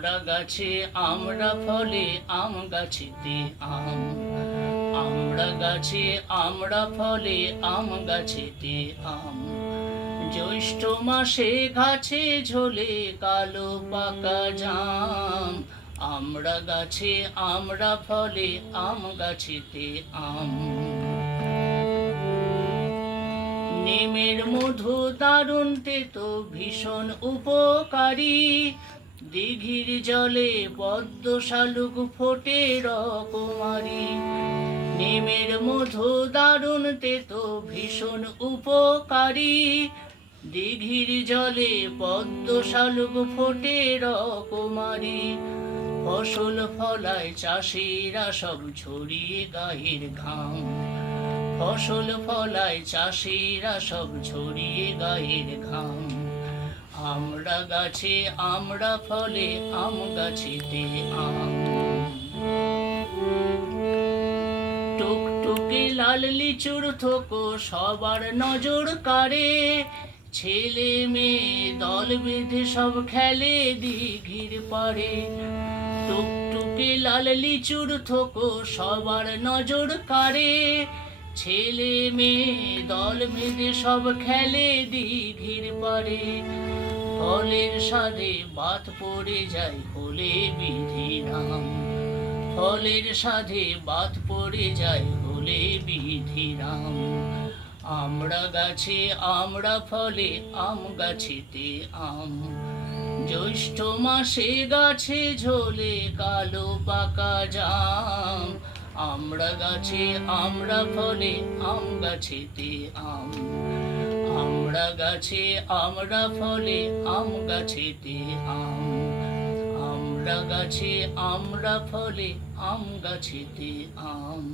আমরা গাছে আমরা ফলে আম গাছেতে আম। আমরা গাছে আমরা ফলে আম গাছেতে আম। জ্যৈষ্ঠ মাসে গাছে ঝোলে কালো পাকা জাম। আমরা গাছে আমরা ফলে আম গাছেতে আম। নিমের মধু দারুণ তেতো ভীষণ উপকারী। দিঘির জলে পদ্ম শালুক ফোটে রকমারি। নিমের মধু দারুণ তেতো ভীষণ উপকারী। দিঘির জলে পদ্ম শালুক ফোটে রকমারি। ফসল ফলায় চাষিরা সব ঝরিয়ে গায়ের ঘাম। ফসল ফলায় চাষিরা সব ঝরিয়ে গায়ের ঘাম। আমরা গাছে আমরা ফলে আম গাছেতে আম। টুকটুকে লাল লিচুর থোকো সবার নজর কাড়ে। ছেলে মেয়ে দল বেঁধে সব খেলে দিঘির পাড়ে। টুকটুকে লাল লিচুর থোকো সবার নজর কাড়ে। ছেলে মেয়ে দল বেঁধে সব খেলে দিঘির পাড়ে। ফলের স্বাদে বাত পড়ে যায় হলে বিধিরাম। ফলের স্বাদে বাত পড়ে যায় হলে বিধিরাম। আমরা গাছে আমরা ফলে আম গাছেতে আম। জ্যৈষ্ঠ মাসে গাছে ঝোলে কালো পাকা জাম। আমরা গাছে আমরা ফলে আম গাছেতে আম। আমরা গাছে আমরা ফলে আম গাছেতে আম। আমরা গাছে আমরা ফলে আম গাছেতে আম।